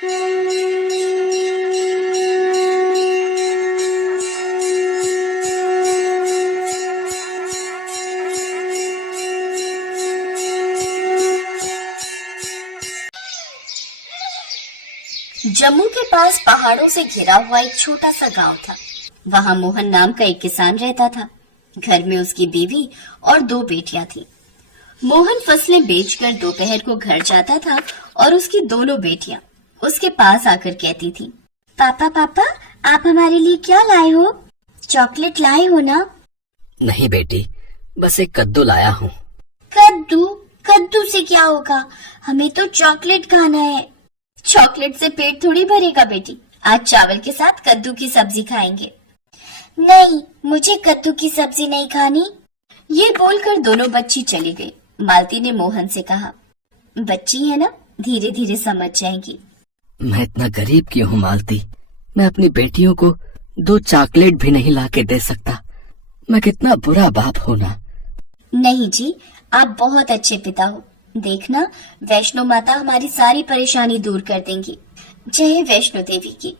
जम्मू के पास पहाड़ों से घिरा हुआ एक छोटा सा गांव था। वहां मोहन नाम का एक किसान रहता था। घर में उसकी बीवी और 2 बेटियां थी। मोहन फसलें बेचकर दोपहर को घर जाता था और उसकी दोनों बेटियां उसके पास आकर कहती थी, पापा पापा, आप हमारे लिए क्या लाए हो? चॉकलेट लाए हो ना? नहीं बेटी, बस एक कद्दू लाया हूँ। कद्दू? कद्दू से क्या होगा? हमें तो चॉकलेट खाना है। चॉकलेट से पेट थोड़ी भरेगा बेटी। आज चावल के साथ कद्दू की सब्जी खाएंगे। नहीं, मुझे कद्दू की सब्जी नहीं खानी। ये बोलकर दोनों बच्ची चली गई। मालती ने मोहन से कहा, बच्ची है ना, धीरे धीरे समझ जाएंगी। मैं इतना गरीब क्यों हूँ मालती? मैं अपनी बेटियों को 2 चॉकलेट भी नहीं ला के दे सकता। मैं कितना बुरा बाप हूँ ना। नहीं जी, आप बहुत अच्छे पिता हो। देखना, वैष्णो माता हमारी सारी परेशानी दूर कर देंगी। जय वैष्णो देवी की।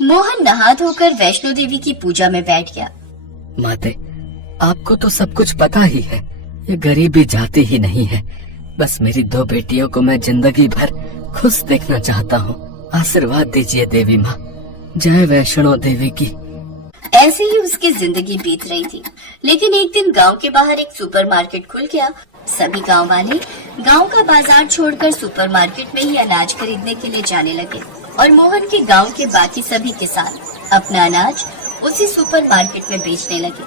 मोहन नहा धोकर वैष्णो देवी की पूजा में बैठ गया। माते, आपको तो सब कुछ पता ही है, ये गरीबी जाती ही नहीं है। बस मेरी 2 बेटियों को मैं जिंदगी भर खुश देखना चाहता हूँ। आशीर्वाद दीजिए देवी माँ। जय वैष्णो देवी की। ऐसे ही उसकी जिंदगी बीत रही थी। लेकिन एक दिन गांव के बाहर एक सुपरमार्केट खुल गया। सभी गांव वाले गांव का बाजार छोड़कर सुपरमार्केट में ही अनाज खरीदने के लिए जाने लगे और मोहन के गांव के बाकी सभी किसान अपना अनाज उसी सुपरमार्केट में बेचने लगे।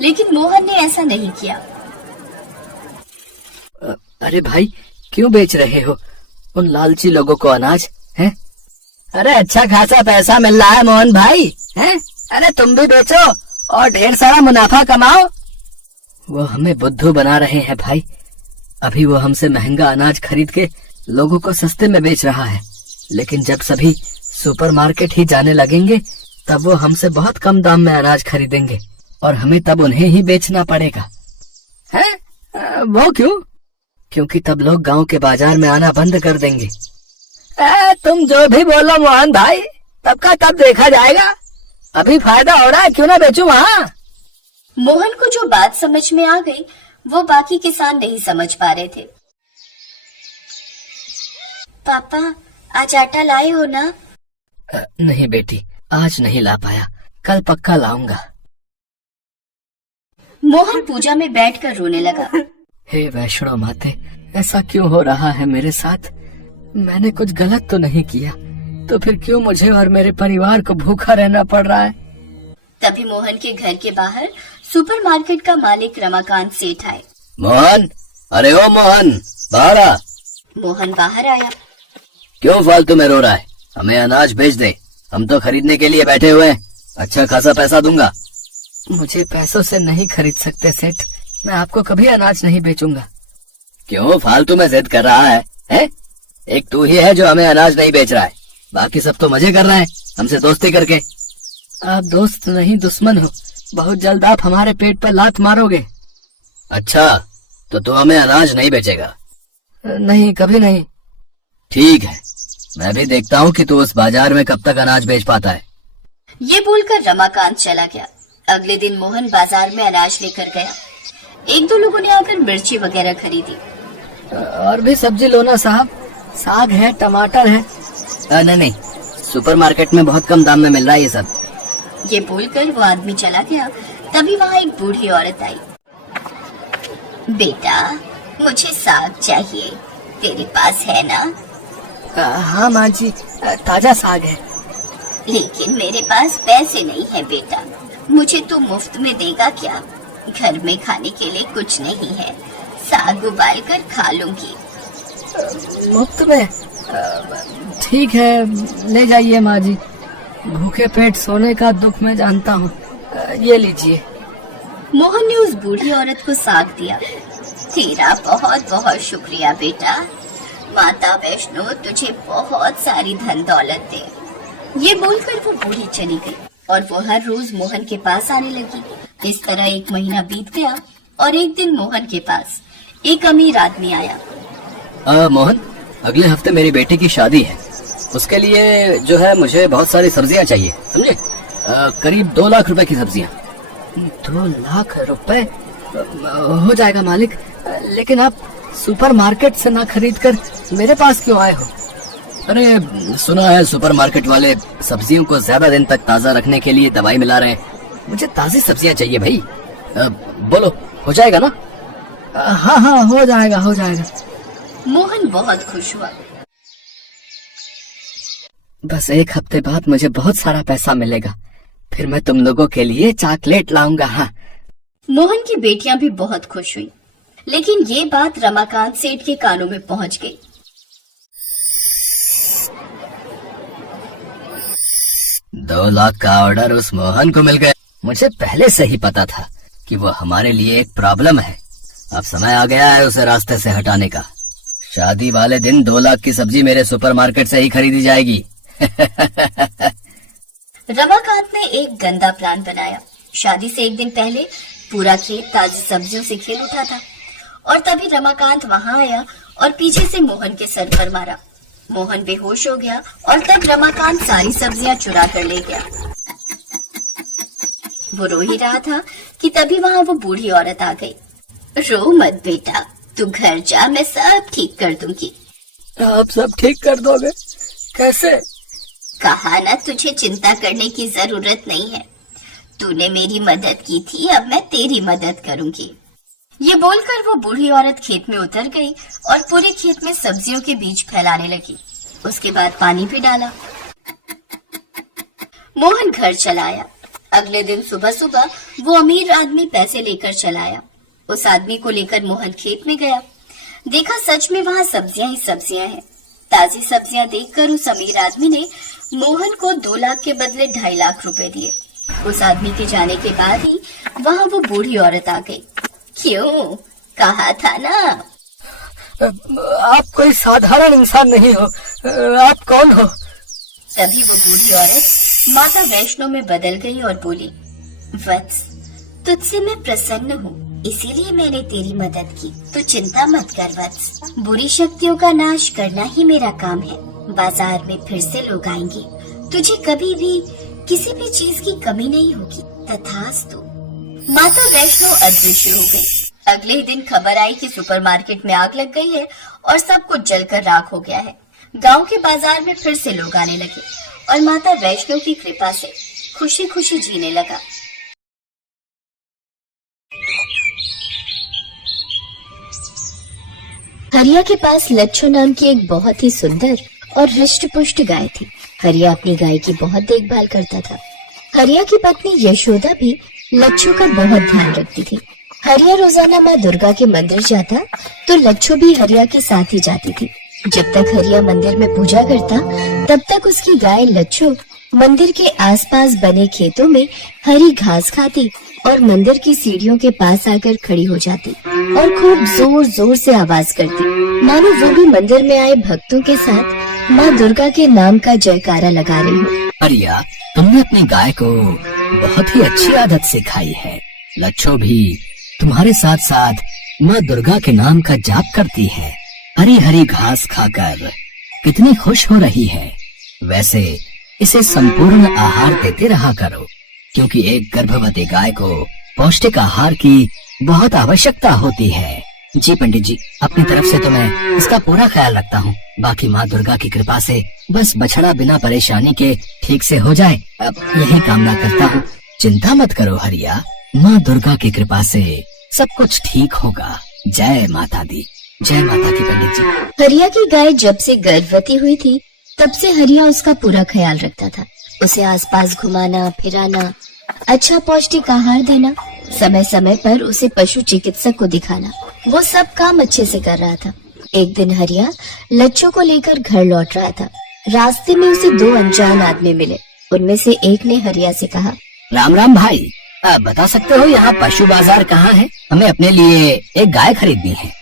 लेकिन मोहन ने ऐसा नहीं किया। अरे भाई, क्यों बेच रहे हो उन लालची लोगों को अनाज? हैं? अरे अच्छा खासा पैसा मिल रहा है मोहन भाई, हैं? अरे तुम भी बेचो और ढेर सारा मुनाफा कमाओ। वो हमें बुद्धू बना रहे हैं भाई। अभी वो हमसे महंगा अनाज खरीद के लोगों को सस्ते में बेच रहा है, लेकिन जब सभी सुपरमार्केट ही जाने लगेंगे तब वो हमसे बहुत कम दाम में अनाज खरीदेंगे और हमें तब उन्हें ही बेचना पड़ेगा। हैं? वो क्यों? क्योंकि तब लोग गांव के बाजार में आना बंद कर देंगे। तुम जो भी बोलो मोहन भाई, तब का तब देखा जाएगा। अभी फायदा हो रहा है, क्यों ना बेचूं वहाँ। मोहन को जो बात समझ में आ गई वो बाकी किसान नहीं समझ पा रहे थे। पापा, आज आटा लाए हो ना? नहीं बेटी, आज नहीं ला पाया, कल पक्का लाऊंगा। मोहन पूजा में बैठकर रोने लगा। हे वैष्णो माते, ऐसा क्यों हो रहा है मेरे साथ? मैंने कुछ गलत तो नहीं किया, तो फिर क्यों मुझे और मेरे परिवार को भूखा रहना पड़ रहा है? तभी मोहन के घर के बाहर सुपरमार्केट का मालिक रमाकांत सेठ आए। मोहन, अरे ओ मोहन, बाहर आ। मोहन बाहर आया। क्यों फालतू में रो रहा है? हमें अनाज बेच दे, हम तो खरीदने के लिए बैठे हुए हैं। अच्छा खासा पैसा दूंगा। मुझे पैसों से नहीं खरीद सकते सेठ, मैं आपको कभी अनाज नहीं बेचूंगा। क्यों फालतू में जिद कर रहा है? एक तू ही है जो हमें अनाज नहीं बेच रहा है, बाकी सब तो मजे कर रहे हैं हमसे दोस्ती करके। आप दोस्त नहीं दुश्मन हो, बहुत जल्द आप हमारे पेट पर लात मारोगे। अच्छा, तो तू हमें अनाज नहीं बेचेगा? नहीं, कभी नहीं। ठीक है, मैं भी देखता हूँ कि तू उस बाजार में कब तक अनाज बेच पाता है। ये बोलकर रमाकांत चला गया। अगले दिन मोहन बाजार में अनाज लेकर गया। 1-2 लोगों ने आकर मिर्ची वगैरह खरीदी। और भी सब्जी लो ना साहब, साग है, टमाटर है। नहीं, सुपरमार्केट में बहुत कम दाम में मिल रहा है ये सब। ये बोलकर वो आदमी चला गया। तभी वहाँ एक बूढ़ी औरत आई। बेटा, मुझे साग चाहिए, तेरे पास है ना? हाँ माँ जी, ताजा साग है। लेकिन मेरे पास पैसे नहीं है बेटा, मुझे तू मुफ्त में देगा क्या? घर में खाने के लिए कुछ नहीं है, साग उबाल कर खा लूंगी। मुफ्त में? ठीक है, ले जाइए माँ जी, भूखे पेट सोने का दुख मैं जानता हूँ। ये लीजिए। मोहन ने उस बूढ़ी औरत को साग दिया। तेरा बहुत बहुत शुक्रिया बेटा, माता वैष्णो तुझे बहुत सारी धन दौलत दे। ये बोलकर वो बूढ़ी चली गई और वो हर रोज मोहन के पास आने लगी। इस तरह 1 महीना बीत गया और एक दिन मोहन के पास एक अमीर आदमी आया। मोहन, अगले हफ्ते मेरी बेटी की शादी है, उसके लिए जो है मुझे बहुत सारी सब्जियां चाहिए, समझे? करीब 2 लाख रुपए की सब्जियां। 2 लाख रुपए? हो जाएगा मालिक, लेकिन आप सुपरमार्केट से ना खरीद कर मेरे पास क्यों आए हो? अरे सुना है सुपरमार्केट वाले सब्जियों को ज्यादा दिन तक ताजा रखने के लिए दवाई मिला रहे हैं। मुझे ताजी सब्जियां चाहिए भाई। बोलो, हो जाएगा ना? हाँ, हो जाएगा, हो जाएगा। मोहन बहुत खुश हुआ। बस 1 हफ्ते बाद मुझे बहुत सारा पैसा मिलेगा, फिर मैं तुम लोगों के लिए चॉकलेट लाऊंगा। हाँ। मोहन की बेटियां भी बहुत खुश हुई, लेकिन ये बात रमाकांत सेठ के कानों में पहुंच गई। 2 लाख का ऑर्डर उस मोहन को मिल गया। मुझे पहले से ही पता था कि वो हमारे लिए एक प्रॉब्लम है। अब समय आ गया है उसे रास्ते से हटाने का। शादी वाले दिन 2 लाख की सब्जी मेरे सुपरमार्केट से ही खरीदी जाएगी। रमाकांत ने एक गंदा प्लान बनाया। शादी से 1 दिन पहले पूरा खेत ताजी सब्जियों से खिल उठा था और तभी रमाकांत वहां आया और पीछे से मोहन के सर पर मारा। मोहन बेहोश हो गया और तब रमाकांत सारी सब्जियां चुरा कर ले गया। वो रो ही रहा था कि तभी वहां वो बूढ़ी औरत आ गई। रो मत बेटा, तू घर जा, मैं सब ठीक कर दूंगी। आप सब ठीक कर दोगे? कैसे? कहा ना तुझे चिंता करने की जरूरत नहीं है। तूने मेरी मदद की थी, अब मैं तेरी मदद करूंगी। ये बोलकर वो बूढ़ी औरत खेत में उतर गई और पूरे खेत में सब्जियों के बीज फैलाने लगी। उसके बाद पानी भी डाला। मोहन घर चला आया। अगले दिन सुबह सुबह वो अमीर आदमी पैसे लेकर चला आया। उस आदमी को लेकर मोहन खेत में गया। देखा सच में वहाँ सब्जियां ही सब्जियां हैं। ताजी सब्जियां देखकर उस अमीर आदमी ने मोहन को 2 लाख के बदले 2.5 लाख रुपए दिए। उस आदमी के जाने के बाद ही वहाँ वो बूढ़ी औरत आ गई। क्यों? कहा था ना। आप कोई साधारण इंसान नहीं हो। आप कौन हो? तभी वो बूढ़ी औरत माता वैष्णो में बदल गई और बोली, वत्स, तुझसे मैं प्रसन्न हूँ, इसीलिए मैंने तेरी मदद की। तू चिंता मत कर वत्स, बुरी शक्तियों का नाश करना ही मेरा काम है। बाजार में फिर से लोग आएंगे, तुझे कभी भी किसी भी चीज की कमी नहीं होगी। तथास्तु। माता वैष्णो अदृश्य हो गई। अगले ही दिन खबर आई कि सुपरमार्केट में आग लग गई है और सब कुछ जलकर राख हो गया है। गांव के बाजार में फिर से लोग आने लगे और माता वैष्णो की कृपा से खुशी खुशी जीने लगा। हरिया के पास लच्छू नाम की एक बहुत ही सुंदर और हृष्ट पुष्ट गाय थी। हरिया अपनी गाय की बहुत देखभाल करता था। हरिया की पत्नी यशोदा भी लच्छू का बहुत ध्यान रखती थी। हरिया रोजाना माँ दुर्गा के मंदिर जाता तो लच्छू भी हरिया के साथ ही जाती थी। जब तक हरिया मंदिर में पूजा करता तब तक उसकी गाय लच्छू मंदिर के आसपास बने खेतों में हरी घास खाती और मंदिर की सीढ़ियों के पास आकर खड़ी हो जाती और खूब जोर जोर से आवाज करती, मानो वो भी मंदिर में आए भक्तों के साथ माँ दुर्गा के नाम का जयकारा लगा रही हो। हरिया, तुमने अपनी गाय को बहुत ही अच्छी आदत सिखाई है। लच्छो भी तुम्हारे साथ साथ माँ दुर्गा के नाम का जाप करती है। हरी हरी घास खाकर कितनी खुश हो रही है। वैसे इसे संपूर्ण आहार देते रहा करो, क्योंकि एक गर्भवती गाय को पौष्टिक आहार की बहुत आवश्यकता होती है। जी पंडित जी, अपनी तरफ से तो मैं इसका पूरा ख्याल रखता हूँ। बाकी माँ दुर्गा की कृपा से बस बछड़ा बिना परेशानी के ठीक से हो जाए, अब यही कामना करता हूँ। चिंता मत करो हरिया, माँ दुर्गा की कृपा से सब कुछ ठीक होगा। जय माता दी। जय माता की पंडित जी। हरिया की गाय जब से गर्भवती हुई थी तब से हरिया उसका पूरा ख्याल रखता था। उसे आसपास घुमाना फिराना, अच्छा पौष्टिक आहार देना, समय समय पर उसे पशु चिकित्सक को दिखाना, वो सब काम अच्छे से कर रहा था। एक दिन हरिया लच्छू को लेकर घर लौट रहा था। रास्ते में उसे 2 अनजान आदमी मिले। उनमें से एक ने हरिया से कहा, राम राम भाई, बता सकते हो यहाँ पशु बाजार कहाँ है? हमें अपने लिए एक गाय खरीदनी है।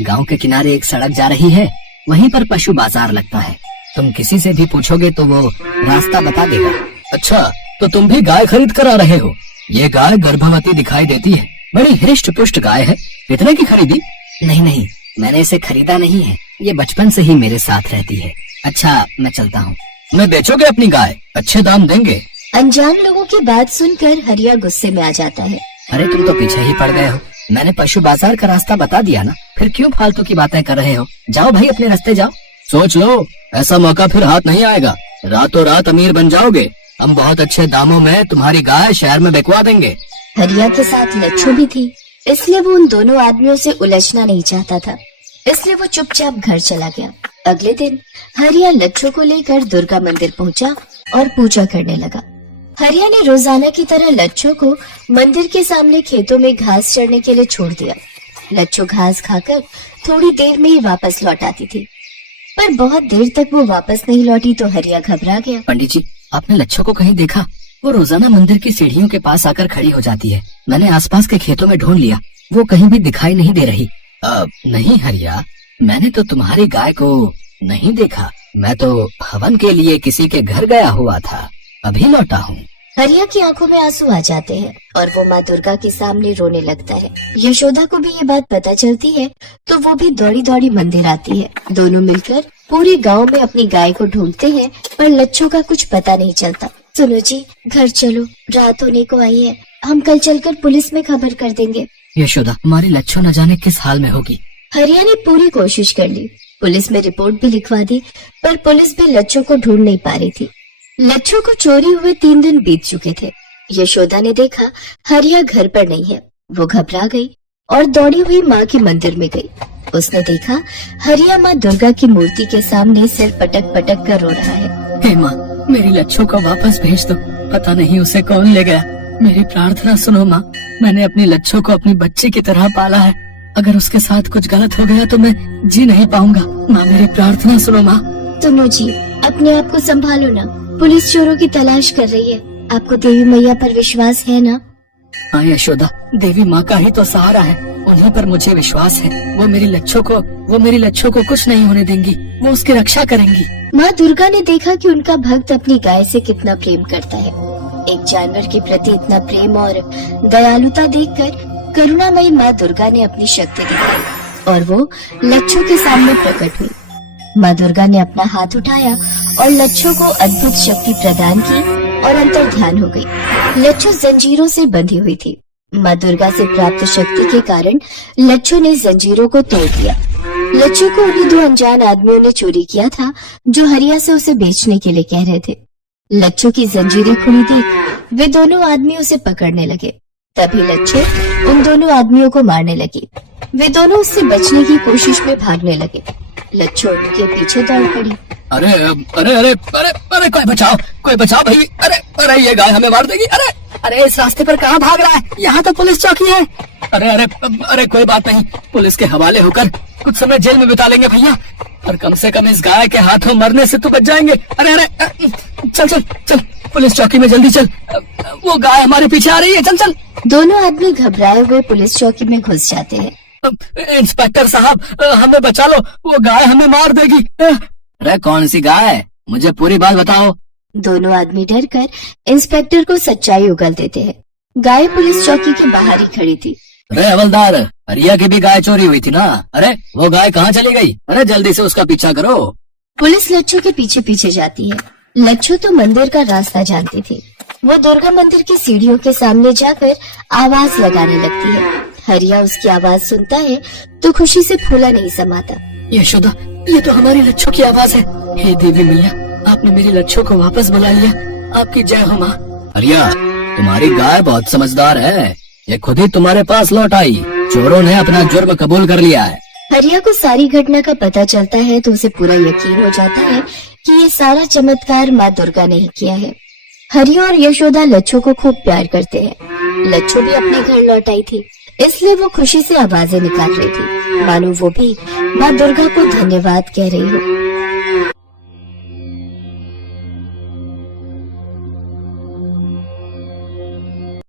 गांव के किनारे एक सड़क जा रही है, वहीं पर पशु बाजार लगता है। तुम किसी से भी पूछोगे तो वो रास्ता बता देगा। अच्छा, तो तुम भी गाय खरीद कर आ रहे हो? ये गाय गर्भवती दिखाई देती है, बड़ी हृष्ट पुष्ट गाय है। कितने की खरीदी? नहीं नहीं, मैंने इसे खरीदा नहीं है, ये बचपन से ही मेरे साथ रहती है। अच्छा मैं चलता हूँ। मैं बेचोगे अपनी गाय? अच्छे दाम देंगे। अनजान लोगों की बात सुनकर हरिया गुस्से में आ जाता है। अरे तुम तो पीछे ही पड़ गए हो। मैंने पशु बाजार का रास्ता बता दिया ना, फिर क्यों फालतू की बातें कर रहे हो? जाओ भाई अपने रास्ते जाओ। सोच लो, ऐसा मौका फिर हाथ नहीं आएगा। रातों रात अमीर बन जाओगे। हम बहुत अच्छे दामों में तुम्हारी गाय शहर में बिकवा देंगे। हरिया के साथ लच्छू भी थी, इसलिए वो उन दोनों आदमियों से उलझना नहीं चाहता था, इसलिए वो चुपचाप घर चला गया। अगले दिन हरिया लच्छू को लेकर दुर्गा मंदिर पहुंचा और पूजा करने लगा। हरिया ने रोजाना की तरह लच्छू को मंदिर के सामने खेतों में घास चरने के लिए छोड़ दिया। लच्छू घास खाकर थोड़ी देर में ही वापस लौट आती थी, पर बहुत देर तक वो वापस नहीं लौटी तो हरिया घबरा गया। पंडित जी, आपने लच्छू को कहीं देखा? वो रोजाना मंदिर की सीढ़ियों के पास आकर खड़ी हो जाती है। मैंने आसपास के खेतों में ढूंढ लिया, वो कहीं भी दिखाई नहीं दे रही। नहीं हरिया, मैंने तो तुम्हारी गाय को नहीं देखा। मैं तो हवन के लिए किसी के घर गया हुआ था, अभी लौटा हूँ। हरिया की आंखों में आंसू आ जाते हैं और वो माँ दुर्गा के सामने रोने लगता है। यशोदा को भी ये बात पता चलती है तो वो भी दौड़ी दौड़ी मंदिर आती है। दोनों मिलकर पूरे गांव में अपनी गाय को ढूंढते हैं, पर लच्छू का कुछ पता नहीं चलता। सुनो जी, घर चलो, रात होने को आई है, हम कल चलकर पुलिस में खबर कर देंगे। यशोदा, हमारी लच्छू न जाने किस हाल में होगी। हरिया ने पूरी कोशिश कर ली, पुलिस में रिपोर्ट भी लिखवा दी, पर पुलिस भी लच्छू को ढूंढ नहीं पा रही थी। लच्छू को चोरी हुए 3 दिन बीत चुके थे। यशोदा ने देखा हरिया घर पर नहीं है, वो घबरा गई और दौड़ी हुई माँ के मंदिर में गई। उसने देखा हरिया माँ दुर्गा की मूर्ति के सामने सिर पटक पटक कर रो रहा है। हे माँ, मेरी लच्छू को वापस भेज दो, पता नहीं उसे कौन ले गया। मेरी प्रार्थना सुनो माँ, मैंने अपनी लच्छू को अपनी बच्ची की तरह पाला है। अगर उसके साथ कुछ गलत हो गया तो मैं जी नहीं पाऊंगा। माँ, मेरी प्रार्थना सुनो माँ। सुनो जी, अपने आप को संभालो ना, पुलिस चोरों की तलाश कर रही है। आपको देवी मैया पर विश्वास है ना? हाँ यशोदा, देवी माँ का ही तो सहारा है, उन्हीं पर मुझे विश्वास है। वो मेरी लच्छू को कुछ नहीं होने देंगी, वो उसकी रक्षा करेंगी। माँ दुर्गा ने देखा कि उनका भक्त अपनी गाय से कितना प्रेम करता है। एक जानवर के प्रति इतना प्रेम और दयालुता देखकर करुणामयी माँ दुर्गा ने अपनी शक्ति दिखाई और वो लच्छू के सामने प्रकट हुई। माँ दुर्गा ने अपना हाथ उठाया और लच्छू को अद्भुत शक्ति प्रदान की और अंतर ध्यान हो गई। लच्छू जंजीरों से बंधी हुई थी। माँ दुर्गा से प्राप्त शक्ति के कारण लच्छू ने जंजीरों को तोड़ दिया। लच्छू को उन्हीं 2 अनजान आदमियों ने चोरी किया था जो हरिया से उसे बेचने के लिए कह रहे थे। लच्छू की जंजीरें खुली देख वे दोनों आदमी उसे पकड़ने लगे। तभी लच्छू उन दोनों आदमियों को मारने लगी। वे दोनों उससे बचने की कोशिश में भागने लगे। लच्छू उनके पीछे दौड़ पड़ी। अरे अरे अरे अरे अरे कोई बचाओ भाई। अरे अरे ये गाय हमें मार देगी। अरे अरे इस रास्ते पर कहाँ भाग रहा है? यहाँ तो पुलिस चौकी है। अरे अरे अरे कोई बात नहीं, पुलिस के हवाले होकर कुछ समय जेल में बिता लेंगे भैया, पर कम से कम इस गाय के हाथों मरने से तो बच जाएंगे। अरे अरे चल चल चल, पुलिस चौकी में जल्दी चल, वो गाय हमारे पीछे आ रही है, चल चल। दोनों आदमी घबराए हुए पुलिस चौकी में घुस जाते हैं। इंस्पेक्टर साहब, हमें बचा लो, वो गाय हमें मार देगी। अरे कौन सी गाय, मुझे पूरी बात बताओ। दोनों आदमी डरकर इंस्पेक्टर को सच्चाई उगल देते हैं। गाय पुलिस चौकी के बाहर ही खड़ी थी। अरे हवलदार, हरिया की भी गाय चोरी हुई थी ना? अरे वो गाय कहाँ चली गई? अरे जल्दी से उसका पीछा करो। पुलिस लच्छू के पीछे पीछे जाती है। लच्छू तो मंदिर का रास्ता जानती थी। वो दुर्गा मंदिर की सीढ़ियों के सामने जाकर आवाज लगाने लगती है। हरिया उसकी आवाज सुनता है तो खुशी से फूला नहीं समाता। यशोदा, ये तो हमारी लच्छू की आवाज है। हे देवी मैया, आपने मेरी लच्छू को वापस बुला लिया, आपकी जय हो माँ। हरिया, तुम्हारी गाय बहुत समझदार है, ये खुद ही तुम्हारे पास लौट आई। चोरों ने अपना जुर्म कबूल कर लिया है। हरिया को सारी घटना का पता चलता है तो उसे पूरा यकीन हो जाता है कि ये सारा चमत्कार माँ दुर्गा ने ही किया है। हरिया और यशोदा लच्छू को खूब प्यार करते हैं। लच्छू भी अपने घर लौट आई थी, इसलिए वो खुशी से आवाजें निकाल रही थी, मानो वो भी माँ दुर्गा को धन्यवाद कह रही हो।